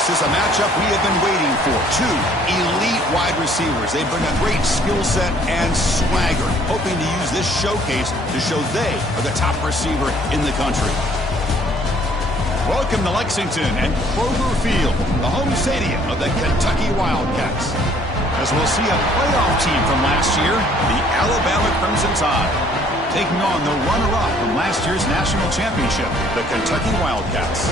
This is a matchup we have been waiting for. Two elite wide receivers. They bring a great skill set and swagger, hoping to use this showcase to show they are the top receiver in the country. Welcome to Lexington and Kroger Field, the home stadium of the Kentucky Wildcats. As we'll see a playoff team from last year, the Alabama Crimson Tide, taking on the runner-up from last year's national championship, the Kentucky Wildcats.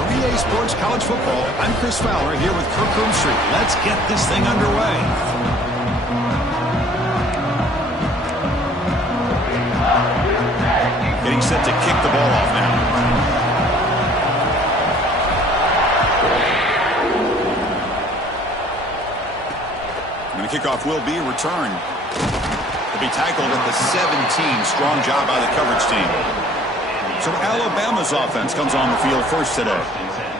For EA Sports College Football, I'm Chris Fowler here with Kirk Street. Let's get this thing underway. Getting set to kick the ball off now. And the kickoff will be a return. Be tackled at the 17. Strong job by the coverage team. So Alabama's offense comes on the field first today.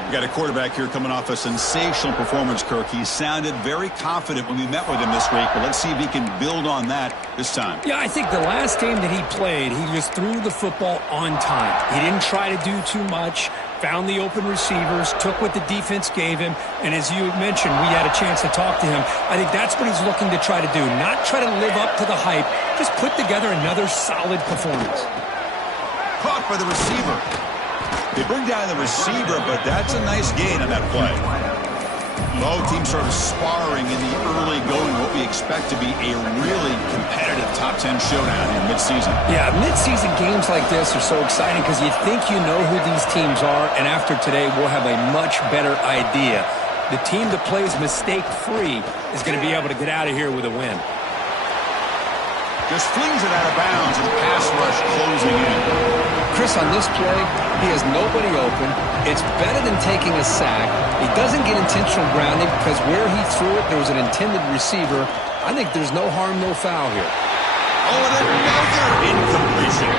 We got a quarterback here coming off a sensational performance, Kirk. He sounded very confident when we met with him this week, but let's see if he can build on that this time. Yeah, I think the last game that he played, he just threw the football on time. He didn't try to do too much, found the open receivers, took what the defense gave him, and as you mentioned, we had a chance to talk to him. I think that's what he's looking to try to do, not try to live up to the hype, just put together another solid performance. Caught by the receiver. They bring down the receiver, but that's a nice gain on that play. Both teams sort of sparring in the early going, what we expect to be a really competitive top 10 showdown in midseason. Yeah, midseason games like this are so exciting because you think you know who these teams are, and after today we'll have a much better idea. The team that plays mistake-free is going to be able to get out of here with a win. Just flings it out of bounds and pass rush closing in. Chris, on this play, he has nobody open. It's better than taking a sack. He doesn't get intentional grounding because where he threw it, there was an intended receiver. I think there's no harm, no foul here. Oh, and another incompletion.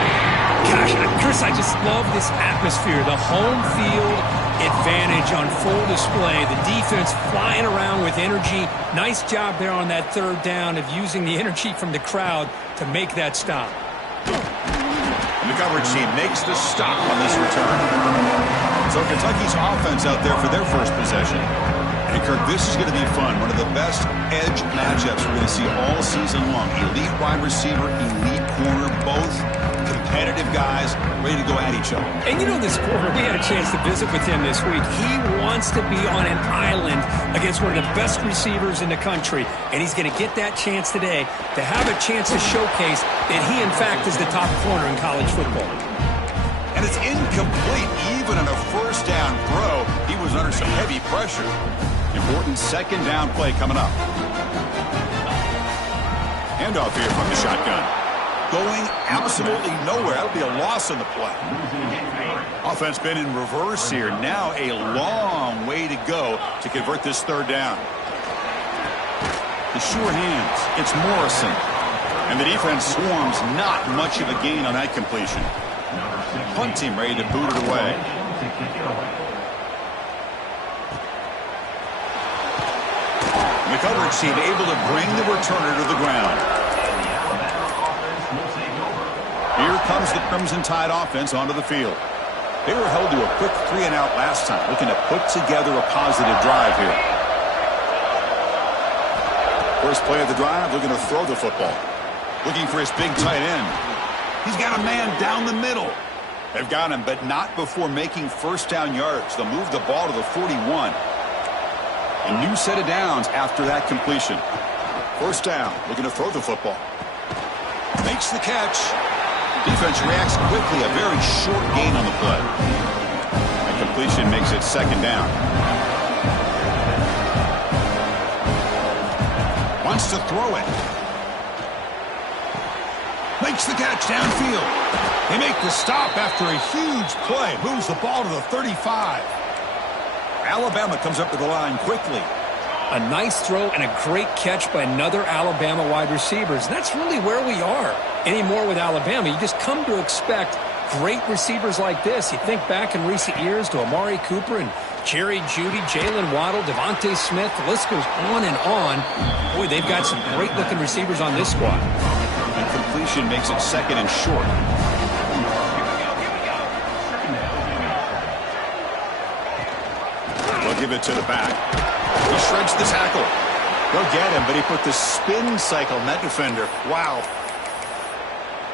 Gosh, Chris, I just love this atmosphere. The home field advantage on full display. The defense flying around with energy. Nice job there on that third down of using the energy from the crowd to make that stop. And the coverage team makes the stop on this return. So Kentucky's offense out there for their first possession. And Kirk, this is going to be fun. One of the best edge matchups we're going to see all season long. Elite wide receiver, elite corner, both competitive guys ready to go at each other. And you know this corner, we had a chance to visit with him this week. He wants to be on an island against one of the best receivers in the country. And he's going to get that chance today to have a chance to showcase that he, in fact, is the top corner in college football. And it's incomplete. Even on a first down throw, he was under some heavy pressure. Important second down play coming up. Handoff here from the shotgun. Going absolutely nowhere. That'll be a loss on the play. Offense been in reverse here. Now a long way to go to convert this third down. The sure hands. It's Morrison. And the defense swarms. Not much of a gain on that completion. Punt team ready to boot it away. And the coverage team able to bring the returner to the ground. Here comes the Crimson Tide offense onto the field. They were held to a quick 3-and-out last time, looking to put together a positive drive here. First play of the drive, looking to throw the football. Looking for his big tight end. He's got a man down the middle. They've got him, but not before making first down yards. They'll move the ball to the 41. A new set of downs after that completion. First down, looking to throw the football. Makes the catch. Defense reacts quickly. A very short gain on the play. That completion makes it second down. Wants to throw it. Makes the catch downfield. They make the stop after a huge play. Moves the ball to the 35. Alabama comes up to the line quickly. A nice throw and a great catch by another Alabama wide receivers. That's really where we are anymore with Alabama. You just come to expect great receivers like this. You think back in recent years to Amari Cooper and Jerry Jeudy, Jalen Waddle, Devontae Smith. The list goes on and on. Boy, they've got some great-looking receivers on this squad. And completion makes it second and short. give it to the back. He shreds the tackle. They'll get him, but he put the spin cycle on that defender. Wow.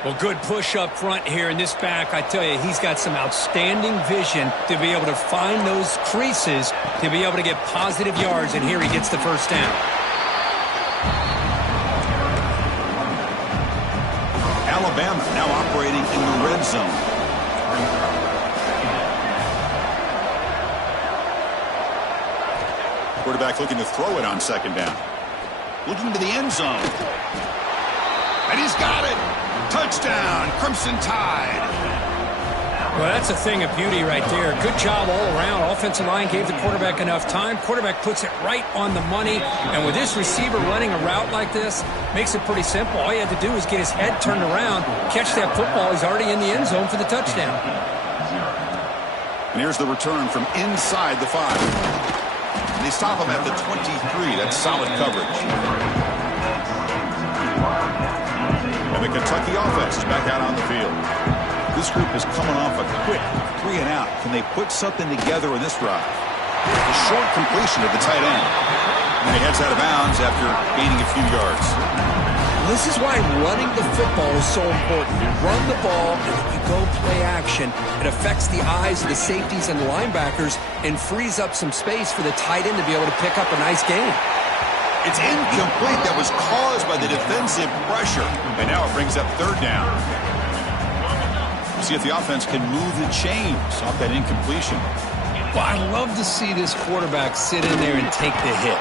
Well, good push up front here in this back. I tell you, he's got some outstanding vision to be able to find those creases, to be able to get positive yards, and here he gets the first down. Alabama now operating in the red zone. Quarterback looking to throw it on second down. Looking to the end zone. And he's got it. Touchdown, Crimson Tide. Well, that's a thing of beauty right there. Good job all around. Offensive line gave the quarterback enough time. Quarterback puts it right on the money. And with this receiver running a route like this, makes it pretty simple. All you have to do is get his head turned around, catch that football. He's already in the end zone for the touchdown. And here's the return from inside the 5. And they stop him at the 23. That's solid coverage. And the Kentucky offense is back out on the field. This group is coming off a quick 3 and out. Can they put something together in this drive? A short completion to the tight end. And he heads out of bounds after gaining a few yards. This is why running the football is so important. You run the ball, and then you go play action. It affects the eyes of the safeties and the linebackers and frees up some space for the tight end to be able to pick up a nice gain. It's incomplete. That was caused by the defensive pressure. And now it brings up third down. See if the offense can move the chains off that incompletion. Well, I love to see this quarterback sit in there and take the hit.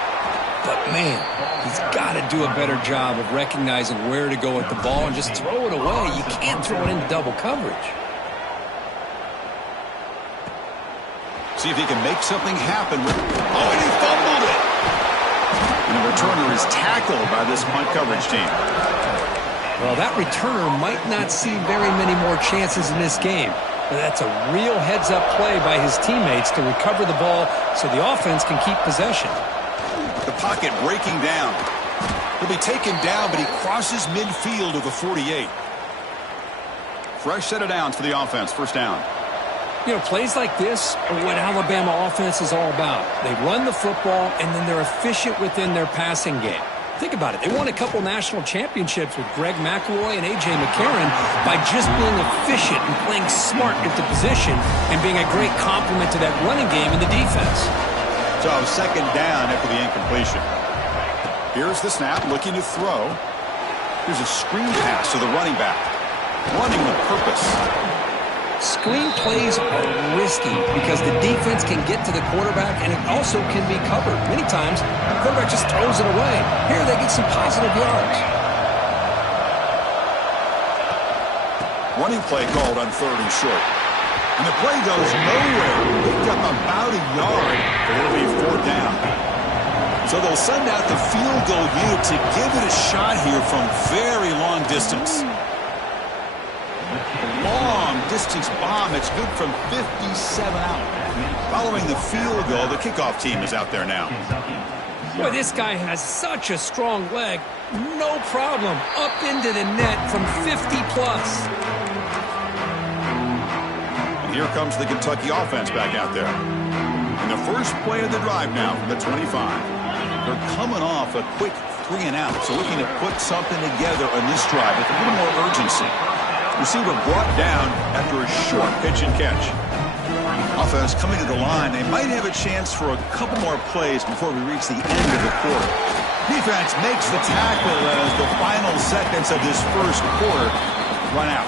But, man, he's got to do a better job of recognizing where to go with the ball and just throw it away. You can't throw it into double coverage. See if he can make something happen. Oh, and he fumbled it. And the returner is tackled by this punt coverage team. Well, that returner might not see very many more chances in this game. But that's a real heads-up play by his teammates to recover the ball so the offense can keep possession. The pocket breaking down. He'll be taken down, but he crosses midfield of the 48. Fresh set of downs for the offense. First down. You know, plays like this are what Alabama offense is all about. They run the football, and then they're efficient within their passing game. Think about it. They won a couple national championships with Greg McElroy and A.J. McCarron by just being efficient and playing smart at the position and being a great complement to that running game in the defense. So second down after the incompletion. Here's the snap, looking to throw. Here's a screen pass to the running back. Running with purpose. Screen plays are risky because the defense can get to the quarterback and it also can be covered. Many times, the quarterback just throws it away. Here they get some positive yards. Running play called on third and short. And the play goes nowhere. Picked up about a yard, but it'll be fourth down. So they'll send out the field goal unit to give it a shot here from very long distance. Long distance bomb. It's good from 57 out. Following the field goal, the kickoff team is out there now. Boy, this guy has such a strong leg. No problem. Up into the net from 50 plus. And here comes the Kentucky offense back out there. And the first play of the drive now from the 25. They're coming off a quick 3 and out. So looking to put something together on this drive with a little more urgency. Receiver brought down after a short pitch and catch. Offense coming to the line. They might have a chance for a couple more plays before we reach the end of the quarter. Defense makes the tackle as the final seconds of this first quarter run out.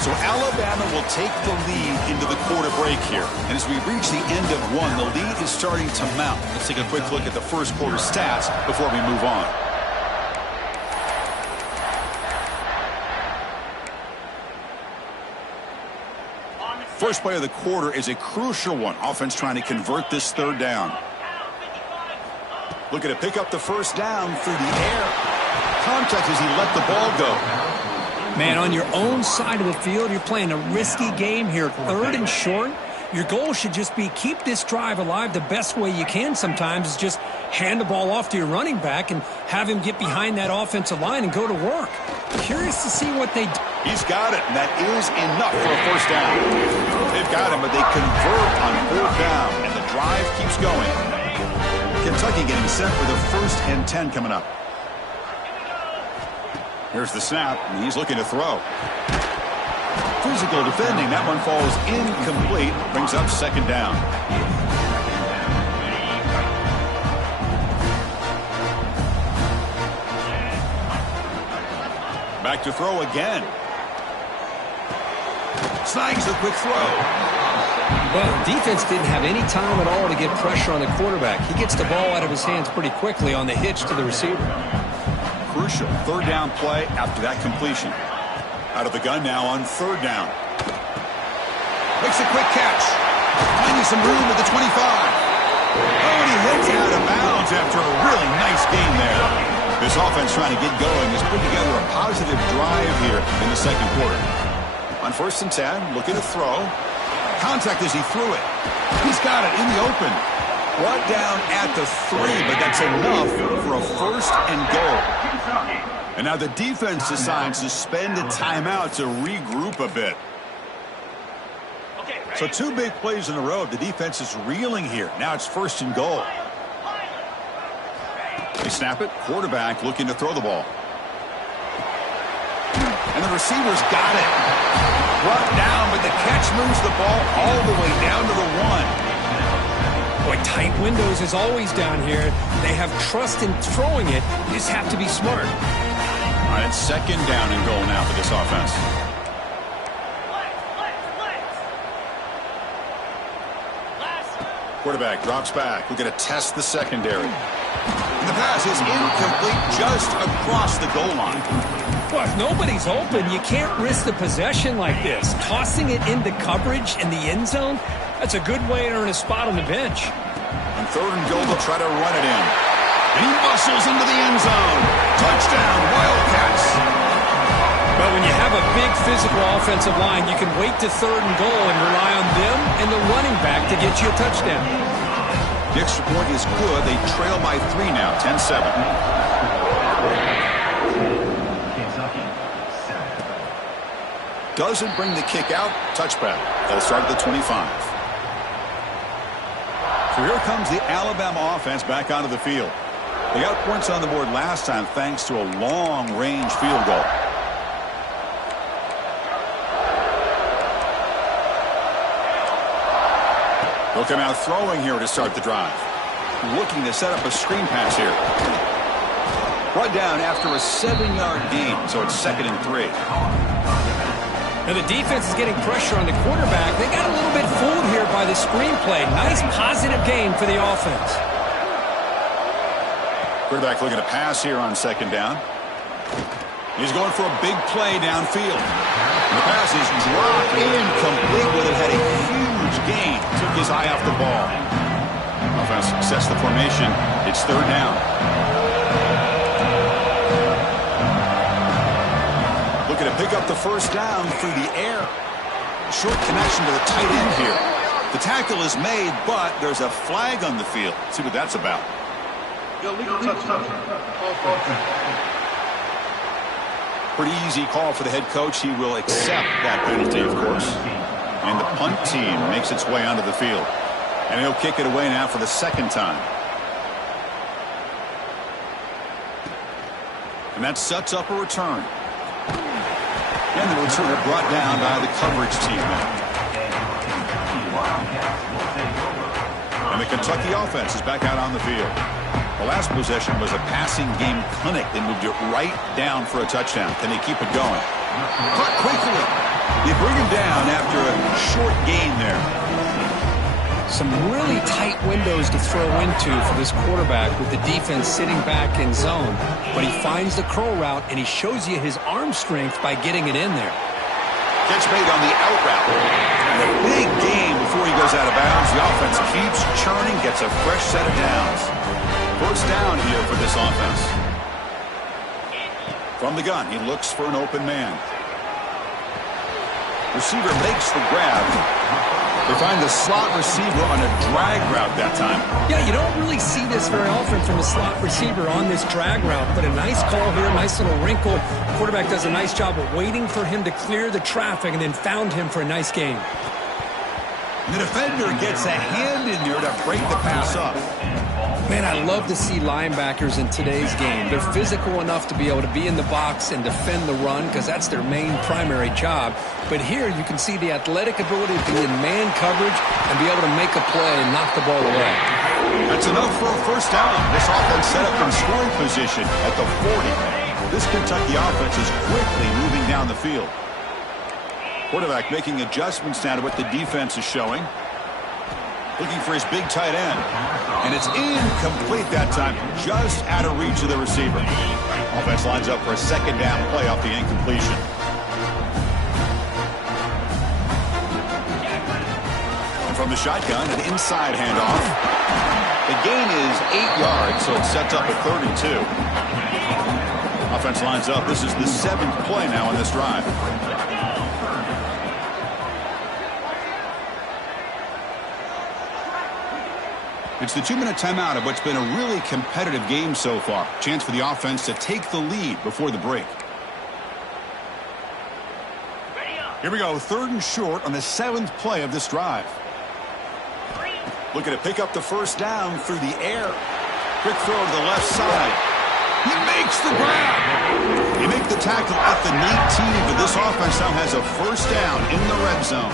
So Alabama will take the lead into the quarter break here. And as we reach the end of one, the lead is starting to mount. Let's take a quick look at the first quarter stats before we move on. First play of the quarter is a crucial one. Offense trying to convert this third down. Looking to pick up the first down through the air. Contact as he let the ball go. Man, on your own side of the field, you're playing a risky game here. Third and short. Your goal should just be keep this drive alive the best way you can sometimes is just hand the ball off to your running back and have him get behind that offensive line and go to work. Curious to see what they do. He's got it, and that is enough for a first down. They've got him, but they convert on 4th down, and the drive keeps going. Kentucky getting set for the 1st and 10 coming up. Here's the snap, and he's looking to throw. Physical defending. That one falls incomplete. Brings up 2nd down. Back to throw again. Snags the quick throw. Well, defense didn't have any time at all to get pressure on the quarterback. He gets the ball out of his hands pretty quickly on the hitch to the receiver. Crucial 3rd down play after that completion. Out of the gun now on 3rd down. Makes a quick catch. Finding some room at the 25. Oh, and he heads out of bounds after a really nice game there. This offense trying to get going has put together a positive drive here in the 2nd quarter. On 1st and 10, looking to throw. Contact as he threw it. He's got it in the open. Brought down at the 3, but that's enough for a 1st and goal. And now the defense decides to spend a timeout to regroup a bit. So 2 big plays in a row. The defense is reeling here. Now it's 1st and goal. They snap it. Quarterback looking to throw the ball. And the receiver's got it. Brought down, but the catch moves the ball all the way down to the 1. Boy, tight windows is always down here. They have trust in throwing it. You just have to be smart. All right, it's 2nd down and goal now for this offense. Quarterback drops back. We're going to test the secondary. And the pass is incomplete just across the goal line. Well, if nobody's open, you can't risk the possession like this. Tossing it into coverage in the end zone, that's a good way to earn a spot on the bench. On 3rd and goal, they'll try to run it in. And he muscles into the end zone. Touchdown, Wildcats. But when you have a big physical offensive line, you can wait to 3rd and goal and rely on them and the running back to get you a touchdown. The extra point is good. They trail by 3 now, 10-7. Doesn't bring the kick out. Touchback. They'll start at the 25. So here comes the Alabama offense back onto the field. They got points on the board last time thanks to a long-range field goal. They'll come out throwing here to start the drive. Looking to set up a screen pass here. Brought down after a 7-yard gain, so it's 2nd and 3. Now the defense is getting pressure on the quarterback. They got a little bit fooled here by the screenplay. Nice positive gain for the offense. Quarterback looking to pass here on 2nd down. He's going for a big play downfield. And the pass is dropped incomplete with it. Had a huge gain. Took his eye off the ball. Offense sets the formation. It's 3rd down. Looking to pick up the 1st down through the air. Short connection to the tight end here. The tackle is made, but there's a flag on the field. Let's see what that's about. Pretty easy call for the head coach. He will accept that penalty, of course. And the punt team makes its way onto the field. And he'll kick it away now for the 2nd time. And that sets up a return. And the returner brought down by the coverage team now. And the Kentucky offense is back out on the field. The last possession was a passing game clinic. They moved it right down for a touchdown. Can they keep it going? Caught quickly. They bring him down after a short gain there. Some really tight windows to throw into for this quarterback with the defense sitting back in zone. But he finds the curl route, and he shows you his arm strength by getting it in there. Catch made on the out route. And a big gain before he goes out of bounds. The offense keeps churning, gets a fresh set of downs. 1st down here for this offense. From the gun, he looks for an open man. Receiver makes the grab. They find the slot receiver on a drag route that time. Yeah, you don't really see this very often from a slot receiver on this drag route, but a nice call here, nice little wrinkle. The quarterback does a nice job of waiting for him to clear the traffic and then found him for a nice gain. The defender gets a hand in there to break the pass up. Man, I love to see linebackers in today's game. They're physical enough to be able to be in the box and defend the run because that's their main primary job. But here you can see the athletic ability to be in man coverage and be able to make a play and knock the ball away. That's enough for a first down. This offense set up in scoring position at the 40. This Kentucky offense is quickly moving down the field. Quarterback making adjustments now to what the defense is showing. Looking for his big tight end. And it's incomplete that time, just out of reach of the receiver. Offense lines up for a second down play off the incompletion. And from the shotgun, an inside handoff. The gain is 8 yards, so it sets up a 3rd and 2. Offense lines up. This is the 7th play now on this drive. It's the 2-minute timeout of what's been a really competitive game so far. Chance for the offense to take the lead before the break. Here we go, 3rd and short on the 7th play of this drive. Looking to pick up the first down through the air. Quick throw to the left side. He makes the grab. He make the tackle at the 19, but this offense now has a first down in the red zone.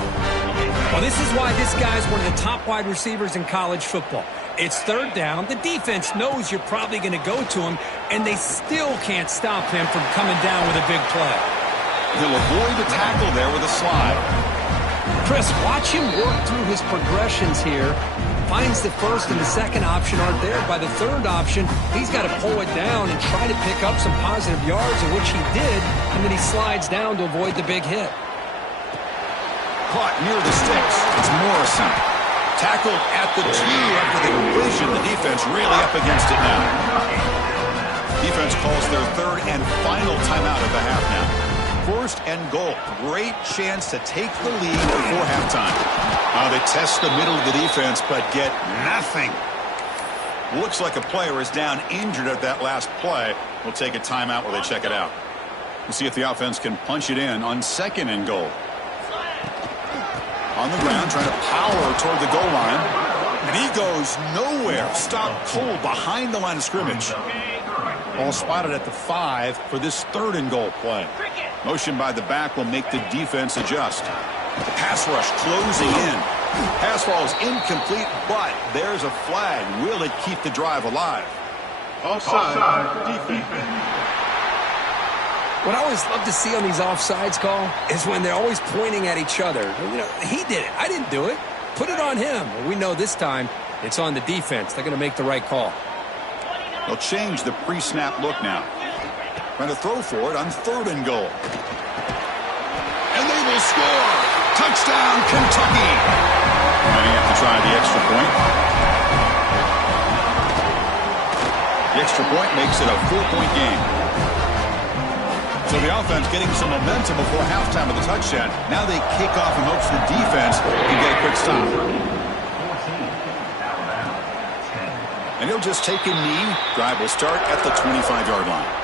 Well, this is why this guy's one of the top wide receivers in college football. It's 3rd down. The defense knows you're probably going to go to him, and they still can't stop him from coming down with a big play. He'll avoid the tackle there with a slide. Chris, watch him work through his progressions here. Finds the first and the second option aren't there. By the 3rd option, he's got to pull it down and try to pick up some positive yards, of which he did, and then he slides down to avoid the big hit. Caught near the sticks. It's Morrison. Tackled at the 2 after the completion. The defense really up against it now. Defense calls their 3rd and final timeout of the half now. 1st and goal. Great chance to take the lead before halftime. They test the middle of the defense, but get nothing. Looks like a player is down injured at that last play. We'll take a timeout while they check it out. We'll see if the offense can punch it in on 2nd and goal. On the ground, trying to power toward the goal line. And he goes nowhere. Stopped cold behind the line of scrimmage. Ball spotted at the 5 for this 3rd and goal play. Motion by the back will make the defense adjust. The pass rush closing in. Pass ball is incomplete, but there's a flag. Will it keep the drive alive? Offside defense. What I always love to see on these offsides call is when they're always pointing at each other. You know, he did it. I didn't do it. Put it on him. Well, we know this time it's on the defense. They're going to make the right call. They'll change the pre-snap look now. Trying to throw for it on 3rd and goal. And they will score. Touchdown, Kentucky. Might have to try the extra point. The extra point makes it a 4-point game. So the offense getting some momentum before halftime of the touchdown. Now they kick off in hopes the defense can get a quick stop. And he'll just take a knee. Drive will start at the 25-yard line.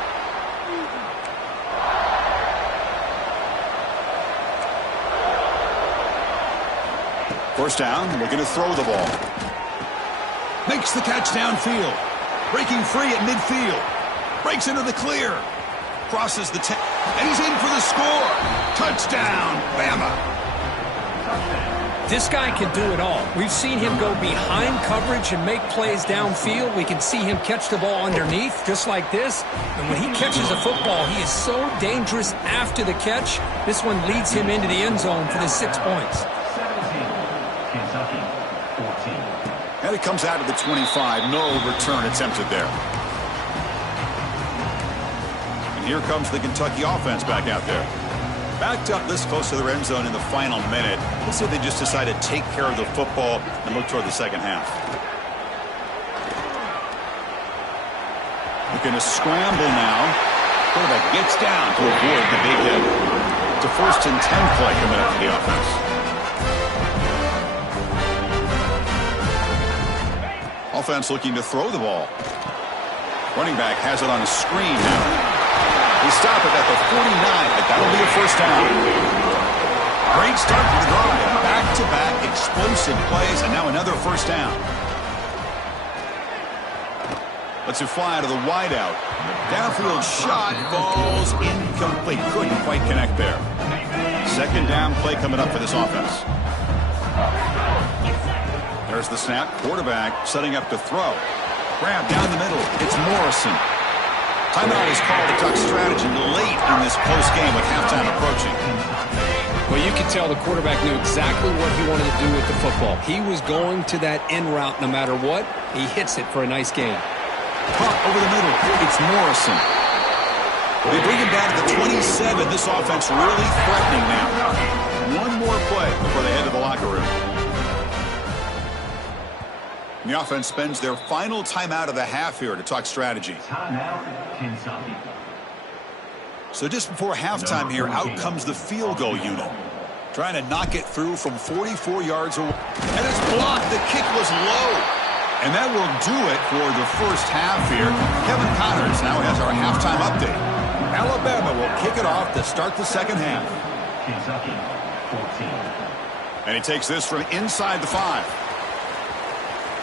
First down, looking to throw the ball. Makes the catch downfield. Breaking free at midfield. Breaks into the clear. Crosses the 10. And he's in for the score. Touchdown, Bama. This guy can do it all. We've seen him go behind coverage and make plays downfield. We can see him catch the ball underneath, just like this. And when he catches a football, he is so dangerous after the catch. This one leads him into the end zone for the 6 points. And it comes out of the 25. No return attempted there. And here comes the Kentucky offense back out there. Backed up this close to the end zone in the final minute. Let's see if they just decide to take care of the football and look toward the second half. Looking to scramble now. Quarterback gets down to avoid the big hit. It's a 1st and 10 play coming up for the offense. Offense looking to throw the ball. Running back has it on a screen now. They stop it at the 49, but that'll be a 1st down. Great start for the drive. Back-to-back explosive plays, and now another 1st down. Let's it fly out of the wideout. Downfield shot falls incomplete. Couldn't quite connect there. 2nd down play coming up for this offense. There's the snap. Quarterback setting up to throw. Grab down the middle. It's Morrison. Timeout is called to talk strategy late in this close game with halftime approaching. Well, you can tell the quarterback knew exactly what he wanted to do with the football. He was going to that in route no matter what. He hits it for a nice gain. Caught over the middle. It's Morrison. They bring him down to the 27. This offense really threatening now. One more play before they head to the locker room. The offense spends their final timeout of the half here to talk strategy. So just before halftime here, out comes the field goal unit. Trying to knock it through from 44 yards away. And it's blocked. The kick was low. And that will do it for the 1st half here. Kevin Connors now has our halftime update. Alabama will kick it off to start the 2nd half. Kentucky, 14. And he takes this from inside the 5.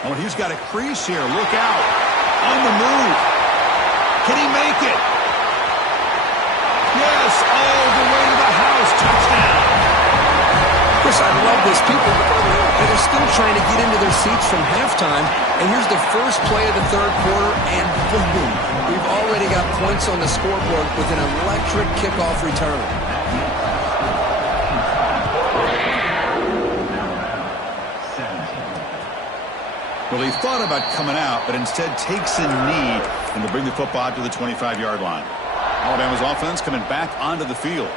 Oh, he's got a crease here. Look out. On the move. Can he make it? Yes, all the way to the house. Touchdown. Chris, I love this. People are still trying to get into their seats from halftime. And here's the first play of the 3rd quarter, and boom. We've already got points on the scoreboard with an electric kickoff return. Well, he thought about coming out, but instead takes a knee and will bring the football to the 25-yard line. Alabama's offense coming back onto the field.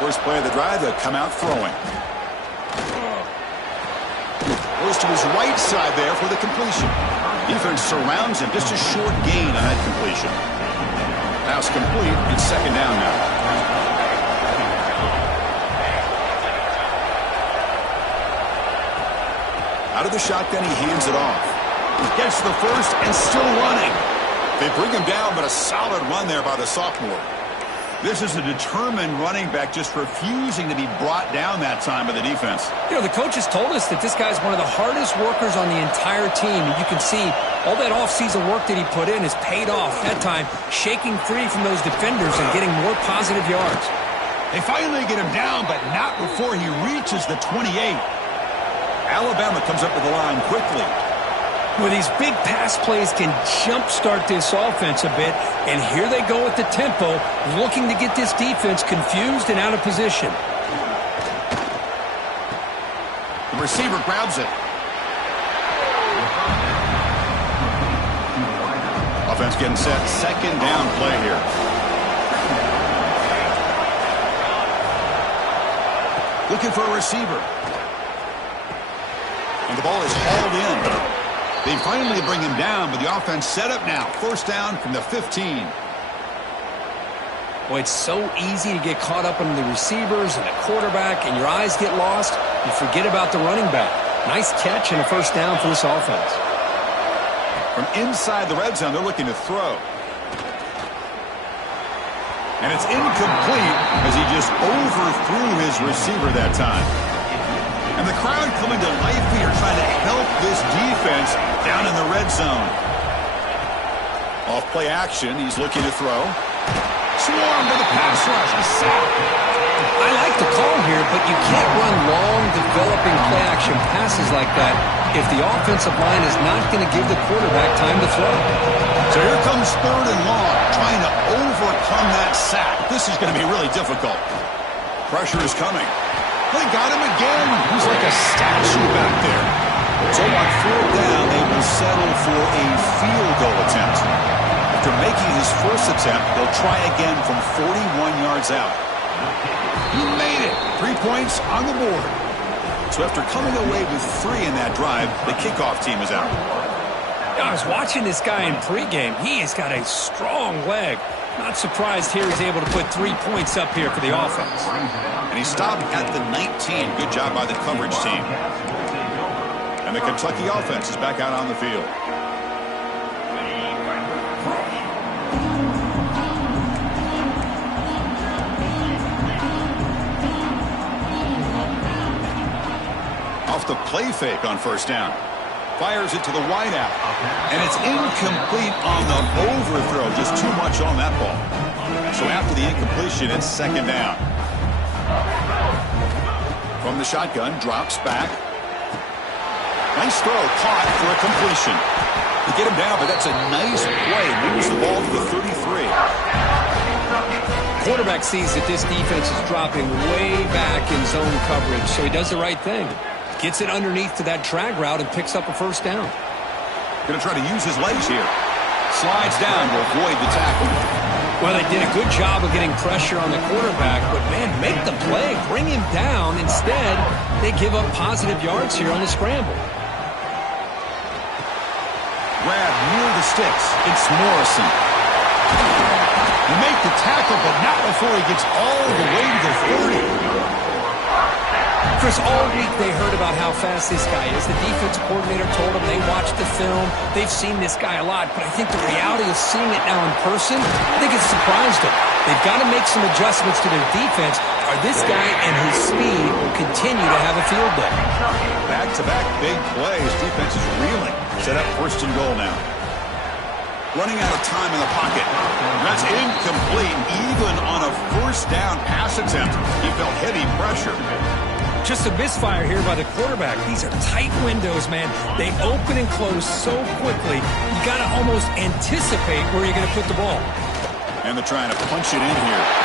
First play of the drive, they'll come out throwing. Goes to his right side there for the completion. Defense surrounds him. Just a short gain on that completion. Pass complete. It's 2nd down now. Out of the shotgun, he hands it off. He gets the 1st and still running. They bring him down, but a solid run there by the sophomore. This is a determined running back just refusing to be brought down that time by the defense. You know, the coaches told us that this guy's one of the hardest workers on the entire team. And you can see all that offseason work that he put in has paid off. That time, shaking free from those defenders and getting more positive yards. They finally get him down, but not before he reaches the 28. Alabama comes up to the line quickly. Well, these big pass plays can jumpstart this offense a bit, and here they go with the tempo, looking to get this defense confused and out of position. The receiver grabs it. Offense getting set. 2nd down play here. Looking for a receiver. And the ball is hauled in. They finally bring him down, but the offense set up now. 1st down from the 15. Well, it's so easy to get caught up in the receivers and the quarterback, and your eyes get lost. You forget about the running back. Nice catch and a 1st down for this offense. From inside the red zone, they're looking to throw. And it's incomplete as he just overthrew his receiver that time. And the crowd coming to life here, trying to help this defense down in the red zone. Off play action, he's looking to throw. Swarmed by the pass rush, a sack. I like the call here, but you can't run long, developing play-action passes like that if the offensive line is not going to give the quarterback time to throw. So here comes 3rd and long, trying to overcome that sack. This is going to be really difficult. Pressure is coming. They got him again. He's like a statue back there. So on 4th down, they will settle for a field goal attempt. After making his first attempt, they'll try again from 41 yards out. He made it. 3 points on the board. So after coming away with 3 in that drive, the kickoff team is out. I was watching this guy in pregame. He has got a strong leg. Not surprised here he's able to put 3 points up here for the offense. And he stopped at the 19. Good job by the coverage team. And the Kentucky offense is back out on the field. Off the play fake on first down. Fires it to the wideout. And it's incomplete on the overthrow. Just too much on that ball. So after the incompletion, it's second down. From the shotgun, drops back. Nice throw, caught for a completion. To get him down, but that's a nice play. Moves the ball to the 33. Quarterback sees that this defense is dropping way back in zone coverage, so he does the right thing. Gets it underneath to that drag route and picks up a first down. Going to try to use his legs here. Slides down to avoid the tackle. Well, they did a good job of getting pressure on the quarterback, but, man, make the play. Bring him down. Instead, they give up positive yards here on the scramble. Grab near the sticks. It's Morrison. They make the tackle, but not before he gets all the way to the 30. Chris, all week they heard about how fast this guy is. The defense coordinator told them they watched the film. They've seen this guy a lot, but I think the reality of seeing it now in person, I think it's surprised them. They've got to make some adjustments to their defense, or this guy and his speed will continue to have a field day. Back-to-back big plays. Defense is reeling. Set up first and goal now. Running out of time in the pocket. That's incomplete. Even on a first down pass attempt, he felt heavy pressure. Just a misfire here by the quarterback. These are tight windows, man. They open and close so quickly, you got to almost anticipate where you're going to put the ball. And they're trying to punch it in here.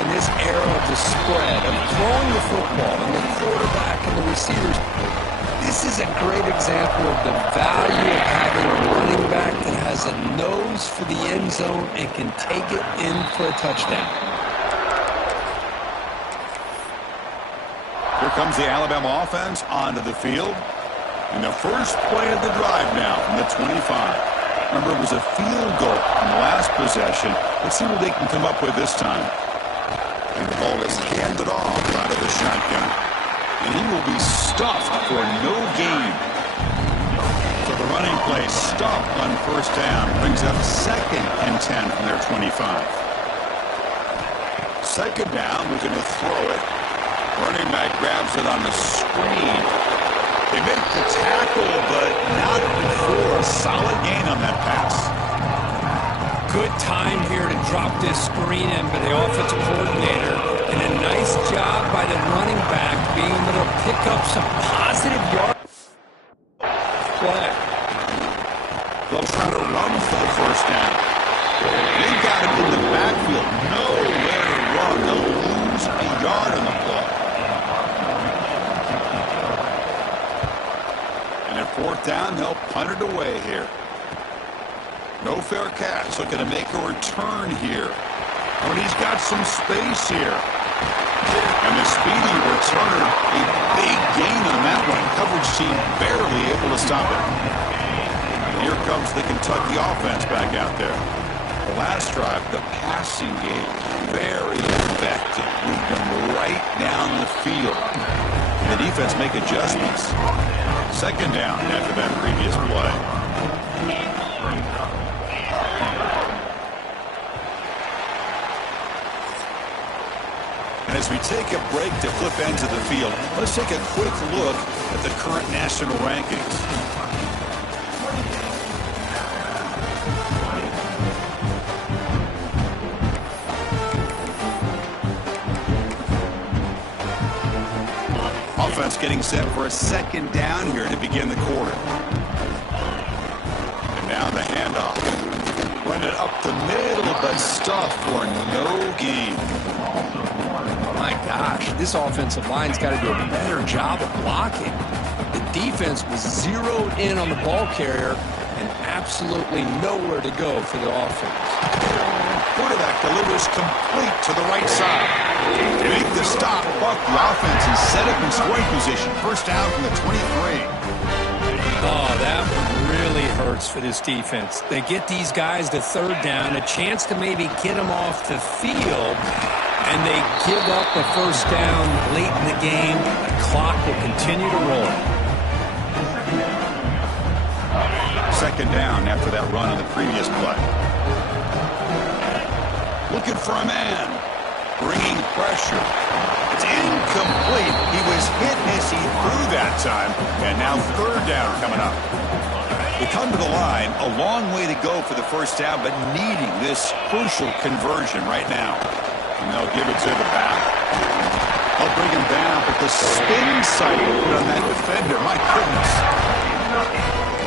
in this era of the spread, of throwing the football and the quarterback and the receivers. This is a great example of the value of having a running back that has a nose for the end zone and can take it in for a touchdown. Here comes the Alabama offense onto the field. And the first play of the drive now from the 25. Remember, it was a field goal on the last possession. Let's see what they can come up with this time. And the ball is handed off out of the shotgun. And he will be stuffed for no gain. So the running play stopped on first down. Brings up 2nd and 10 from their 25. Second down, we're going to throw it. Running back grabs it on the screen. They make the tackle, but not before a solid gain on that pass. Good time here to drop this screen in by the offensive coordinator. And a nice job by the running back being able to pick up some positive yards. Play. They'll try to run for the first down. They got him in the backfield. Nowhere to run. They'll lose a yard on the play. And at 4th down, they'll punt it away here. No fair catch. Looking to make a return here. But he's got some space here. And the speedy return, a big gain on that one. Coverage team barely able to stop it. Here comes the Kentucky offense back out there. The last drive, the passing game, very effective. Moved them right down the field. The defense make adjustments. Second down after that previous play. And as we take a break to flip ends of the field, let's take a quick look at the current national rankings. Offense getting set for a second down here to begin the quarter. And now the handoff. Run it up the middle, but stuffed for no gain. My gosh, this offensive line's got to do a better job of blocking. The defense was zeroed in on the ball carrier and absolutely nowhere to go for the offense. Quarterback delivers complete to the right side. To make the stop, Buck, the offense is set up in scoring position. First down from the 23. Oh, that really hurts for this defense. They get these guys to 3rd down, a chance to maybe get them off the field, and they give up a first down late in the game. The clock will continue to roll. Second down after that run on the previous play. Looking for a man. Bringing pressure. It's incomplete. He was hit as he threw that time. And now 3rd down coming up. They come to the line. A long way to go for the first down, but needing this crucial conversion right now. And they'll give it to the back. They'll bring him down, but the spin cycle put on that defender. My goodness.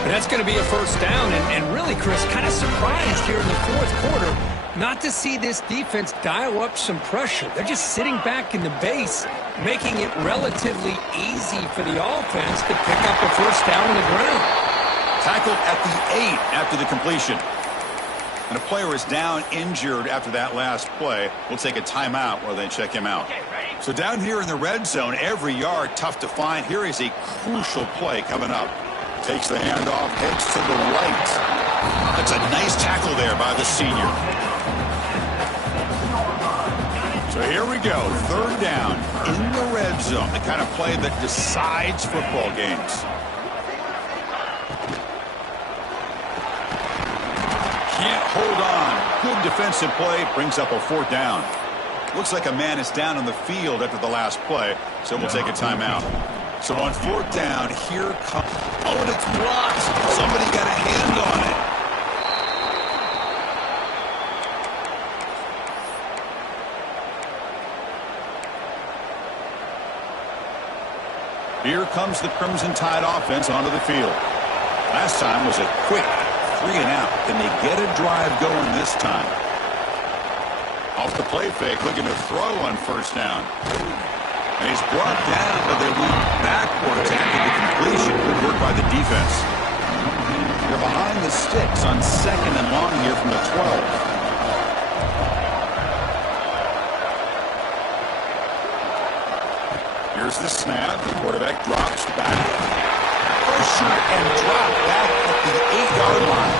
But that's going to be a first down. And really, Chris, kind of surprised here in the 4th quarter not to see this defense dial up some pressure. They're just sitting back in the base, making it relatively easy for the offense to pick up a first down on the ground. Tackled at the 8 after the completion. And a player is down injured after that last play. We'll take a timeout while they check him out. So down here in the red zone, every yard tough to find. Here is a crucial play coming up. Takes the handoff, heads to the right. That's a nice tackle there by the senior. So here we go, 3rd down in the red zone, the kind of play that decides football games. Can't hold on. Good defensive play, brings up a 4th down. Looks like a man is down on the field after the last play, so we'll take a timeout. So on 4th down, here comes... Oh, and it's blocked. Somebody got a hand on it. Here comes the Crimson Tide offense onto the field. Last time was a quick 3 and out. Can they get a drive going this time? Off the play fake, looking to throw on first down. And he's brought down, but they went backwards after the completion. Good work by the defense. They're behind the sticks on 2nd and long here from the 12. Here's the snap. The quarterback drops back. Pressure and drop back at the 8-yard line.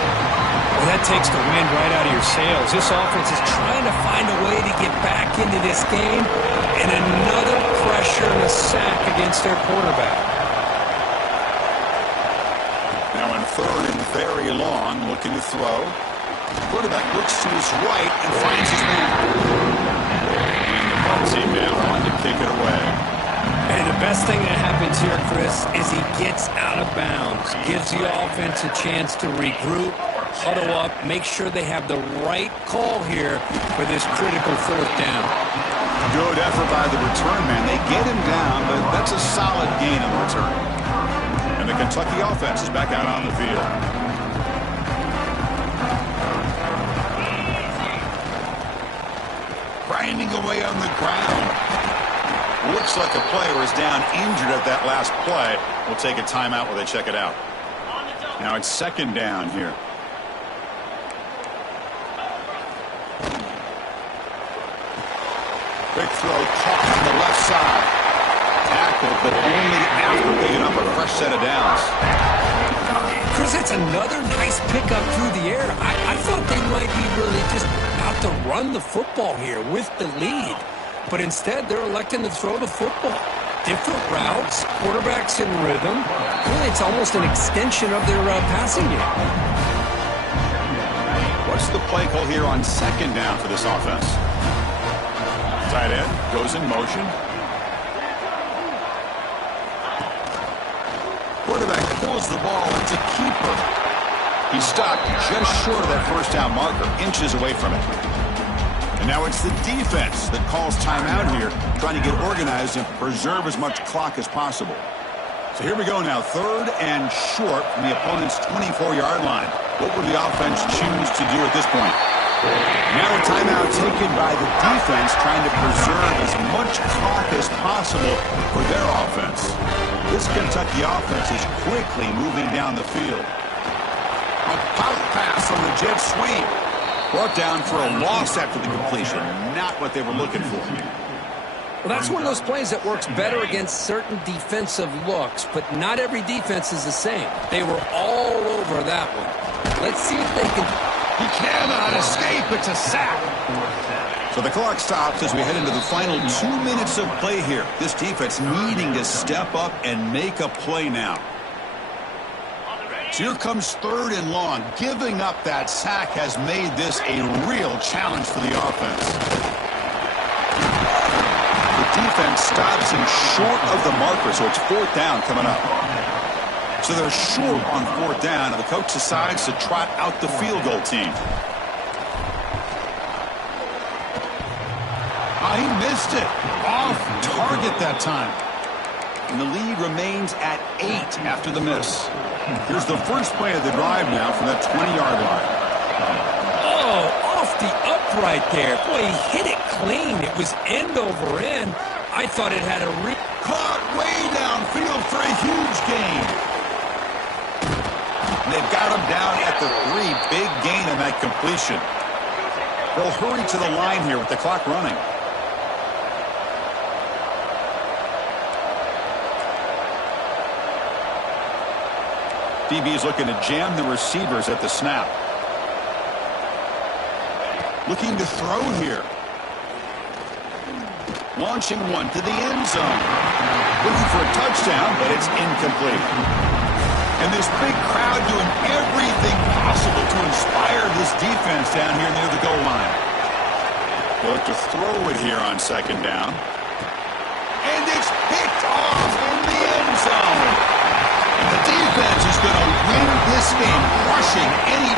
Well, that takes the wind right out of your sails. This offense is trying to find a way to get back into this game, and another pressure and a sack against their quarterback. Now in 3rd and very long, looking to throw. Quarterback looks to his right and finds his man. And the punt team now on to kick it away. Hey, the best thing that happens here, Chris, is he gets out of bounds, gives the offense a chance to regroup, huddle up, make sure they have the right call here for this critical 4th down. Good effort by the return man. They get him down, but that's a solid gain on the return. And the Kentucky offense is back out on the field. Grinding away on the ground. Looks like a player is down injured at that last play. We'll take a timeout while they check it out. Now it's 2nd down here. Big throw caught on the left side. Tackled, but only after picking up a fresh set of downs. Chris, that's another nice pickup through the air. I thought they might be really just out to run the football here with the lead. But instead, they're electing to throw the football. Different routes, quarterbacks in rhythm. Really, it's almost an extension of their passing game. What's the play call here on 2nd down for this offense? Tight end goes in motion. Quarterback pulls the ball. It's a keeper. He stopped just short of that first down marker, inches away from it. And now it's the defense that calls timeout here, trying to get organized and preserve as much clock as possible. So here we go now, 3rd and short from the opponent's 24-yard line. What will the offense choose to do at this point? Now a timeout taken by the defense, trying to preserve as much clock as possible for their offense. This Kentucky offense is quickly moving down the field. A pop pass on the jet sweep. Brought down for a loss after the completion. Not what they were looking for. Well, that's one of those plays that works better against certain defensive looks, but not every defense is the same. They were all over that one. Let's see if they can... He cannot escape. It's a sack. So the clock stops as we head into the final 2 minutes of play here. This defense needing to step up and make a play now. So here comes 3rd and long. Giving up that sack has made this a real challenge for the offense. The defense stops him short of the marker, so it's 4th down coming up. So they're short on 4th down, and the coach decides to trot out the field goal team. Oh, he missed it. Off target that time. And the lead remains at 8 after the miss. Here's the first play of the drive now from that 20-yard line. Oh, off the upright there. Boy, he hit it clean. It was end over end. I thought it had a caught way downfield for a huge gain. And they've got him down at the 3. Big gain on that completion. They'll hurry to the line here with the clock running. DB is looking to jam the receivers at the snap. Looking to throw here. Launching one to the end zone. Looking for a touchdown, but it's incomplete. And this big crowd doing everything possible to inspire this defense down here near the goal line. Look to throw it here on 2nd down. And it's picked off in the end zone. The defense is going to win this game, crushing any